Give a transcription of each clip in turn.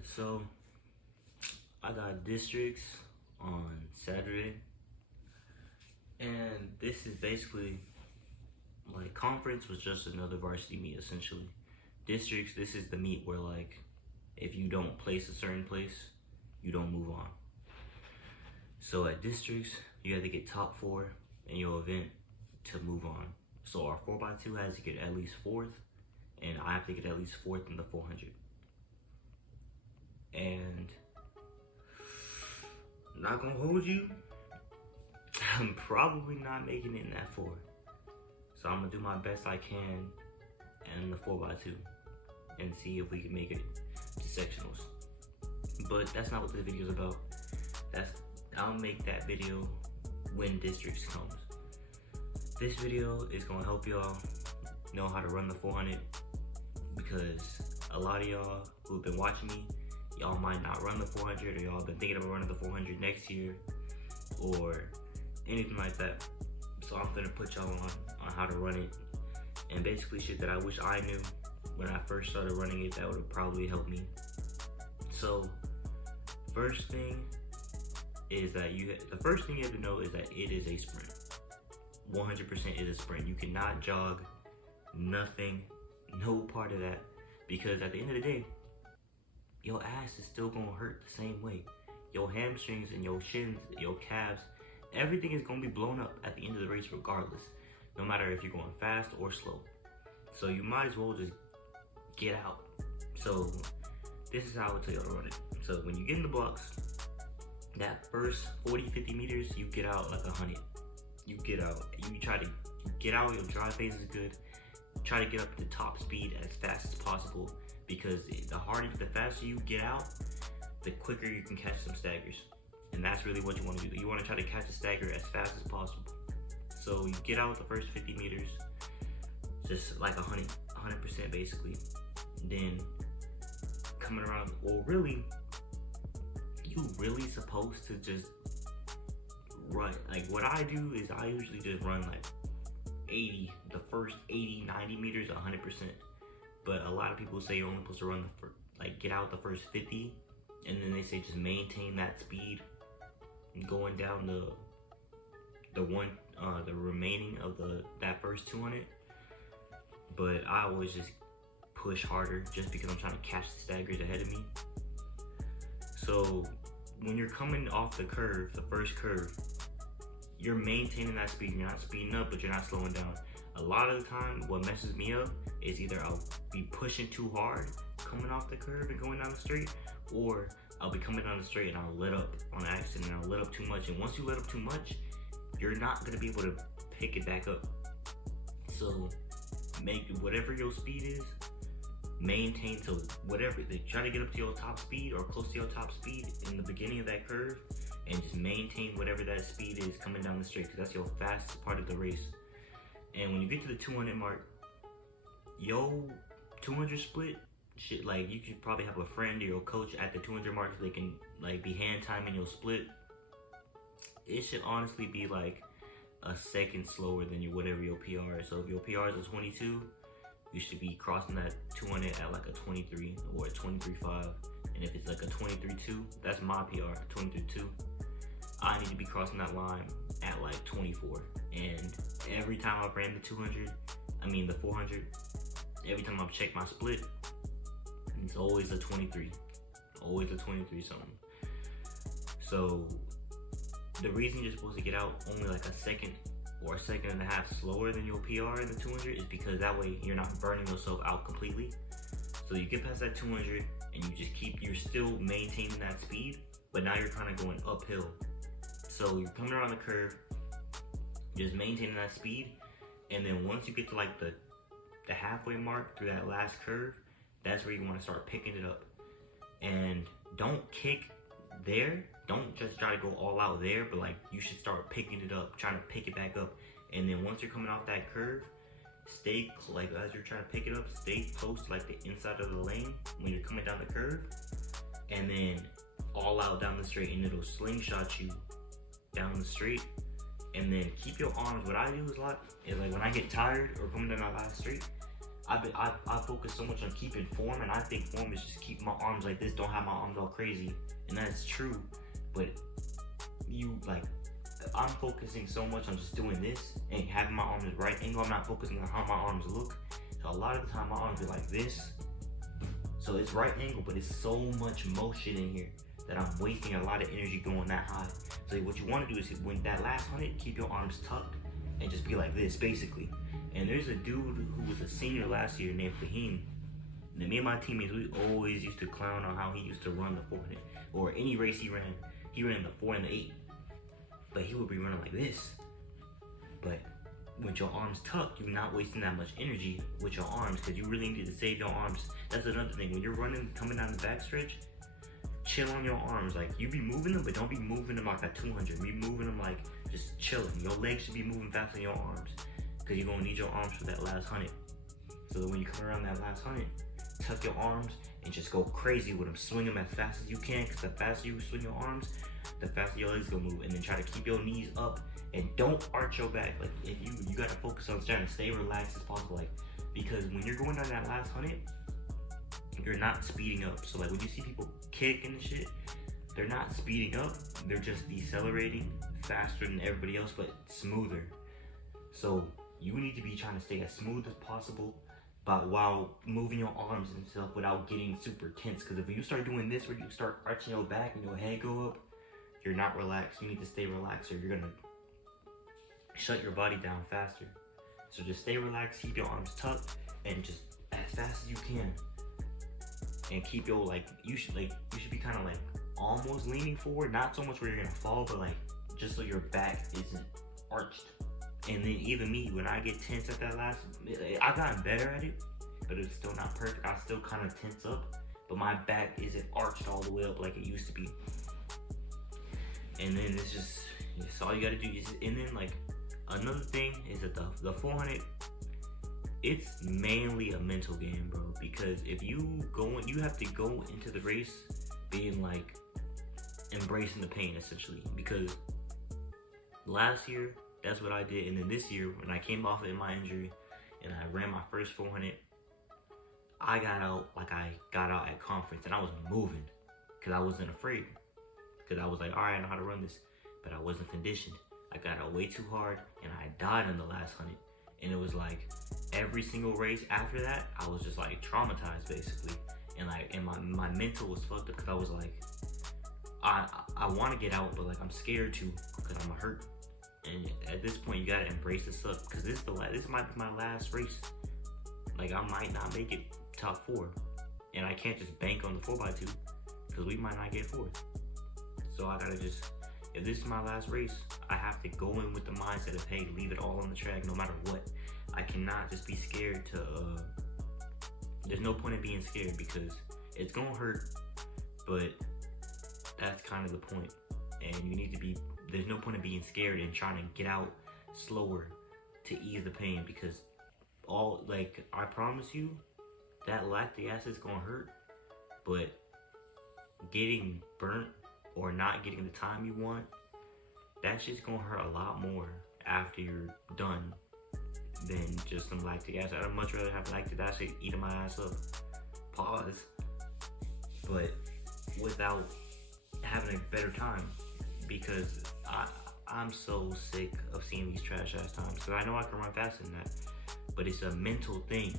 Alright, so I got districts on Saturday, and this is basically like conference was just another varsity meet essentially. Districts, this is the meet where like if you don't place a certain place, you don't move on. So at districts, you have to get top 4 in your event to move on. So our 4x2 has to get at least 4th, and I have to get at least 4th in the 400. And not gonna hold you, I'm probably not making it in that 4. So I'm gonna do my best I can in the 4x2 and see if we can make it to sectionals. But that's not what this video is about. I'll make that video when districts comes. This video is gonna help y'all know how to run the 400, because a lot of y'all who've been watching me, y'all might not run the 400, or y'all been thinking about running the 400 next year or anything like that. So I'm gonna put y'all on how to run it, and basically shit that I wish I knew when I first started running it that would have probably helped me. So first thing is that the first thing you have to know is that it is a sprint. 100% is a sprint. You cannot jog, nothing, no part of that, because at the end of the day, your ass is still gonna hurt the same way. Your hamstrings and your shins, your calves, everything is gonna be blown up at the end of the race regardless, no matter if you're going fast or slow. So you might as well just get out. So this is how I would tell you to run it. So when you get in the blocks, that first 40-50 meters, you get out like 100. You get out, you try to get out, your drive phase is good. Try to get up to top speed as fast as possible, because the faster you get out, the quicker you can catch some staggers. And that's really what you want to do. You want to try to catch a stagger as fast as possible. So you get out the first 50 meters, just like 100% basically. Then coming around, well really, you really supposed to just run. Like what I do is I usually just run like 80, the first 80, 90 meters, 100%. But a lot of people say you're only supposed to run get out the first 50, and then they say just maintain that speed going down the remaining of that first 200. But I always just push harder just because I'm trying to catch the staggers ahead of me. So when you're coming off the curve, the first curve, you're maintaining that speed. You're not speeding up, but you're not slowing down. A lot of the time, what messes me up is either I'll be pushing too hard coming off the curve and going down the straight, or I'll be coming down the straight and I'll let up on accident, and I'll let up too much. And once you let up too much, you're not gonna be able to pick it back up. So make whatever your speed is, maintain to whatever. Try to get up to your top speed or close to your top speed in the beginning of that curve, and just maintain whatever that speed is coming down the straight, because that's your fastest part of the race. And when you get to the 200 mark, yo 200 split, shit, like you could probably have a friend or your coach at the 200 mark so they can like be hand timing your split. It should honestly be like a second slower than whatever your PR is. So if your PR is a 22, you should be crossing that 200 at like a 23 or a 23.5. And if it's like a 23.2, that's my PR, 23.2. I need to be crossing that line at like 24. And every time I've ran the 400, every time I've checked my split, it's always a 23. Always a 23 something. So the reason you're supposed to get out only like a second or a second and a half slower than your PR in the 200 is because that way you're not burning yourself out completely. So you get past that 200 and you're still maintaining that speed, but now you're kind of going uphill. So you're coming around the curve, just maintaining that speed, and then once you get to like the halfway mark through that last curve, that's where you want to start picking it up. And don't kick there. Don't just try to go all out there, but like you should start picking it up, trying to pick it back up. And then once you're coming off that curve, stay like as you're trying to pick it up, stay close to like the inside of the lane when you're coming down the curve, and then all out down the straight, and it'll slingshot you down the straight. And then keep your arms. What I do is like when I get tired or coming down that last straight, I focus so much on keeping form, and I think form is just keep my arms like this, don't have my arms all crazy, and that's true. But I'm focusing so much on just doing this and having my arms right angle. I'm not focusing on how my arms look. So a lot of the time my arms are like this. So it's right angle, but it's so much motion in here that I'm wasting a lot of energy going that high. So what you want to do is when that last 100, keep your arms tucked and just be like this, basically. And there's a dude who was a senior last year named Fahim. And me and my teammates, we always used to clown on how he used to run the 400. Or any race he ran the 4 and the 8. But he would be running like this. But with your arms tucked, you're not wasting that much energy with your arms, because you really need to save your arms. That's another thing. When you're running, coming down the backstretch, chill on your arms. Like, you be moving them, but don't be moving them like a 200. Be moving them like just chilling. Your legs should be moving faster than your arms, because you're gonna need your arms for that last 100. So that when you come around that last 100, tuck your arms and just go crazy with them. Swing them as fast as you can, because the faster you swing your arms, the faster your legs gonna move. And then try to keep your knees up and don't arch your back. Like, if you gotta focus on trying to stay relaxed as possible. Like, because when you're going down that last 100, you're not speeding up. So like when you see people kick and shit, they're not speeding up. They're just decelerating faster than everybody else, but smoother. So you need to be trying to stay as smooth as possible, but while moving your arms and stuff without getting super tense. Because if you start doing this, where you start arching your back and your head go up, you're not relaxed. You need to stay relaxed, or you're gonna shut your body down faster. So just stay relaxed, keep your arms tucked, and just as fast as you can. And keep your you should be kind of like almost leaning forward, not so much where you're gonna fall, but like just so your back isn't arched. And then even me, when I get tense at that last, I've gotten better at it, but it's still not perfect. I still kind of tense up, but my back isn't arched all the way up like it used to be. And then it's all you gotta do. And then like another thing is that the 400, it's mainly a mental game, bro. Because if you have to go into the race being like embracing the pain, essentially. Because last year, that's what I did. And then this year, when I came off of my injury and I ran my first 400, I got out at conference, and I was moving because I wasn't afraid. Because I was like, all right, I know how to run this, but I wasn't conditioned. I got out way too hard, and I died in the last 100. And it was like every single race after that, I was just like traumatized, basically. And my mental was fucked up, because I was like, I want to get out, but like I'm scared to, because I'm hurt. And at this point, you gotta embrace this up, because this might be my last race. Like, I might not make it top 4, and I can't just bank on the 4x2, because we might not get 4th. So I gotta if this is my last race, I have to go in with the mindset of, hey, leave it all on the track no matter what. I cannot just be scared to, there's no point in being scared, because it's gonna hurt, but that's kind of the point. And you need to be, there's no point in being scared and trying to get out slower to ease the pain, because I promise you, that lactic acid is gonna hurt, but getting burnt or not getting the time you want, that shit's gonna hurt a lot more after you're done than just some lactic acid. I'd much rather have lactic acid eating my ass up, pause, but without having a better time, because I'm so sick of seeing these trash ass times. So I know I can run faster than that, but it's a mental thing.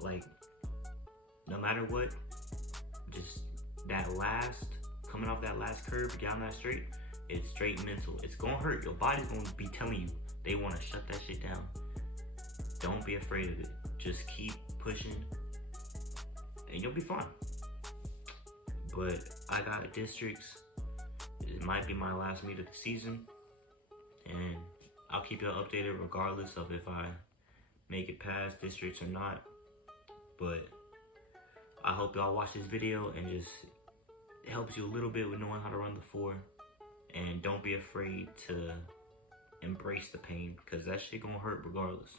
Like, no matter what, just coming off that last curve down that straight, it's straight mental. It's gonna hurt. Your body's gonna be telling you they wanna shut that shit down. Don't be afraid of it. Just keep pushing and you'll be fine. But I got districts. It might be my last meet of the season, and I'll keep y'all updated regardless of if I make it past districts or not. But I hope y'all watch this video and just it helps you a little bit with knowing how to run the 4. And don't be afraid to embrace the pain, because that shit gonna hurt regardless.